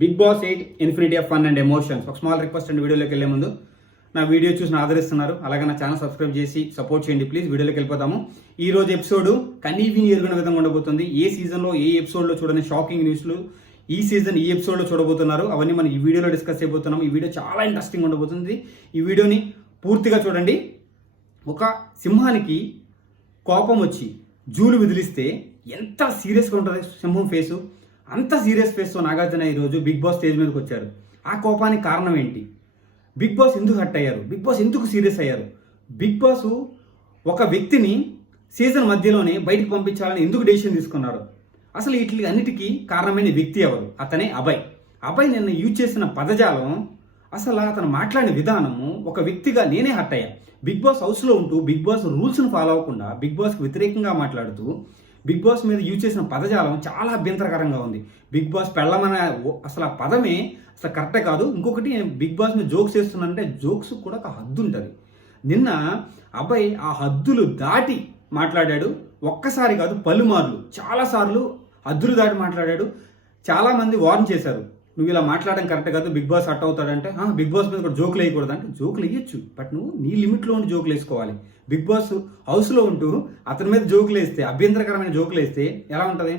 Big Boss 8 infinity of fun and emotions. ఒక small request అండి, వీడియోలోకి వెళ్ళే ముందు నా వీడియో చూసి ఆదరిస్తున్నారు, అలాగే నా ఛానల్ సబ్స్క్రైబ్ చేసి సపోర్ట్ చేయండి ప్లీజ్. వీడియోలోకి వెళ్ళిపోతాము. ఈ రోజు ఎపిసోడ్ కనీవిని ఎరుగున విధంగా ఉండబోతుంది. ఏ సీజన్లో ఏ ఎపిసోడ్లో చూడని షాకింగ్ న్యూస్లు ఈ సీజన్ ఈ ఎపిసోడ్లో చూడబోతున్నారు. అవన్నీ మనం ఈ వీడియోలో డిస్కస్ చేయబోతున్నాం. ఈ వీడియో చాలా ఇంట్రెస్టింగ్ ఉండబోతుంది. ఈ వీడియోని పూర్తిగా చూడండి. ఒక సింహానికి కోపం వచ్చి జూలు విదిలిస్తే ఎంత సీరియస్గా ఉంటుంది సింహం ఫేసు, అంత సీరియస్ ఫేస్తో నాగార్జున ఈరోజు బిగ్ బాస్ స్టేజ్ మీదకి వచ్చారు. ఆ కోపానికి కారణం ఏంటి? బిగ్ బాస్ ఎందుకు హర్ట్ అయ్యారు? బిగ్ బాస్ ఎందుకు సీరియస్ అయ్యారు? బిగ్ బాస్ ఒక వ్యక్తిని సీజన్ మధ్యలోనే బయటకు పంపించాలని ఎందుకు డెసిషన్ తీసుకున్నారు? అసలు వీటి అన్నిటికీ కారణమైన వ్యక్తి ఎవరు? అతనే అభయ్. అభయ్ నిన్న యూజ్ చేసిన పదజాలం, అసలు అతను మాట్లాడిన విధానము, ఒక వ్యక్తిగా నేనే హర్ట్ అయ్యా. బిగ్ బాస్ హౌస్లో ఉంటూ బిగ్ బాస్ రూల్స్ను ఫాలో అవ్వకుండా బిగ్ బాస్కి వ్యతిరేకంగా మాట్లాడుతూ బిగ్ బాస్ మీద యూజ్ చేసిన పదజాలం చాలా అభ్యంతరకరంగా ఉంది. బిగ్ బాస్ పెళ్ళమనే అసలు ఆ పదమే అసలు కరెక్టే కాదు. ఇంకొకటి, బిగ్ బాస్ మీద జోక్స్ చేస్తున్నానంటే జోక్స్ కూడా ఒక హద్దు ఉంటుంది. నిన్న అబ్బాయి ఆ హద్దులు దాటి మాట్లాడాడు. ఒక్కసారి కాదు, పలుమార్లు చాలాసార్లు హద్దులు దాటి మాట్లాడాడు. చాలామంది వార్న్ చేశారు, నువ్వు ఇలా మాట్లాడడం కరెక్ట్ కాదు, బిగ్ బాస్ హర్ట్ అవుతాడంటే. బిగ్ బాస్ మీద కూడా జోకులు వేయకూడదు అంటే, జోకులు వేయచ్చు, బట్ నువ్వు నీ లిమిట్లో ఉండి జోకులు వేసుకోవాలి. బిగ్ బాస్ హౌస్లో ఉంటూ అతని మీద జోకులు వేస్తే, అభ్యంతరకరమైన జోకులు వేస్తే ఎలా ఉంటుంది?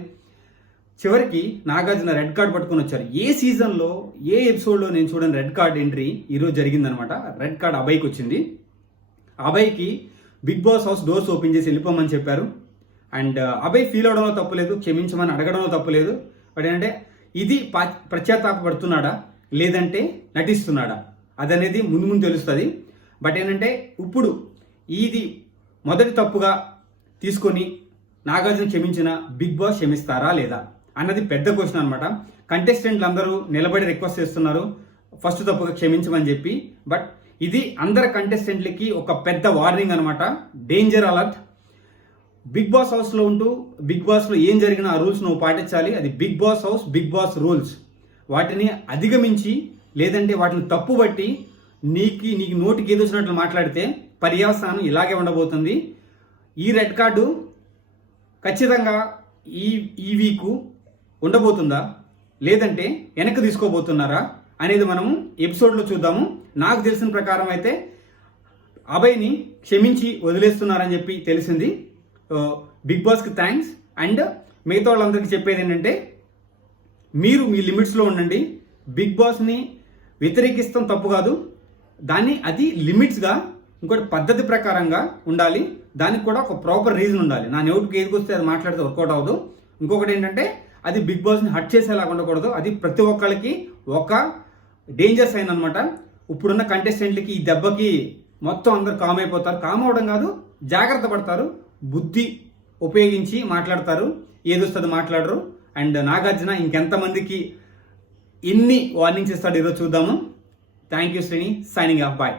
చివరికి నాగార్జున రెడ్ కార్డ్ పట్టుకొని వచ్చారు. ఏ సీజన్లో ఏ ఎపిసోడ్లో నేను చూడని రెడ్ కార్డ్ ఎంట్రీ ఈరోజు జరిగిందనమాట. రెడ్ కార్డ్ అభయ్కి వచ్చింది. అభయ్కి Bigg boss house doors open చేసి వెళ్ళిపోమని చెప్పారు. అండ్ అభయ్ ఫీల్ అవడంలో తప్పులేదు, క్షమించమని అడగడంలో తప్పులేదు. బట్ ఏంటంటే ఇది పశ్చాత్తాపడుతున్నాడా లేదంటే నటిస్తున్నాడా అదనేది ముందు ముందు తెలుస్తుంది. బట్ ఏంటంటే ఇప్పుడు ఇది మొదటి తప్పుగా తీసుకొని నాగార్జున క్షమించిన బిగ్ బాస్ క్షమిస్తారా లేదా అన్నది పెద్ద క్వశ్చన్ అనమాట. కంటెస్టెంట్లు అందరూ నిలబడి రిక్వెస్ట్ చేస్తున్నారు ఫస్ట్ తప్పుగా క్షమించమని చెప్పి. బట్ ఇది అందరి కంటెస్టెంట్లకి ఒక పెద్ద వార్నింగ్ అనమాట, డేంజర్ అలర్ట్. బిగ్ బాస్ హౌస్లో ఉంటూ బిగ్ బాస్లో ఏం జరిగినా ఆ రూల్స్ నువ్వు పాటించాలి. అది Bigg boss house, Bigg Boss rules. వాటిని అధిగమించి లేదంటే వాటిని తప్పుబట్టి నీకు నోటికి ఏదో వచ్చినట్లు మాట్లాడితే పర్యవసానం ఇలాగే ఉండబోతుంది. ఈ రెడ్ కార్డు ఖచ్చితంగా ఈ వీకు ఉండబోతుందా లేదంటే వెనక్కి తీసుకోబోతున్నారా అనేది మనము ఎపిసోడ్లో చూద్దాము. నాకు తెలిసిన ప్రకారం అయితే అభయ్ని క్షమించి వదిలేస్తున్నారని చెప్పి తెలిసింది. బిగ్ బాస్కి థ్యాంక్స్. అండ్ మిగతా వాళ్ళందరికీ చెప్పేది ఏంటంటే, మీరు మీ లిమిట్స్లో ఉండండి. బిగ్ బాస్ని వ్యతిరేకిస్తాం తప్పు కాదు, దాన్ని అది లిమిట్స్గా ఇంకోటి పద్ధతి ప్రకారంగా ఉండాలి. దానికి కూడా ఒక ప్రాపర్ రీజన్ ఉండాలి. నా నోటికి ఏదికి వస్తే అది మాట్లాడితే వర్కౌట్ అవ్వదు. ఇంకొకటి ఏంటంటే, అది బిగ్ బాస్ని హర్ట్ చేసేలాగా ఉండకూడదు. అది ప్రతి ఒక్కరికి ఒక డేంజర్ సైన్ అనమాట. ఇప్పుడున్న కంటెస్టెంట్లకి ఈ దెబ్బకి మొత్తం అందరు కామ్ అయిపోతారు. కామ్ అవడం కాదు, జాగ్రత్త పడతారు, బుద్ధి ఉపయోగించి మాట్లాడతారు, ఏదొస్తుంది మాట్లాడరు. అండ్ నాగార్జున ఇంకెంతమందికి ఎన్ని వార్నింగ్స్ ఇస్తాడు ఈరోజు చూద్దాము. థ్యాంక్ యూ శ్రేణి, సైనింగ్ ఆఫ్, బాయ్.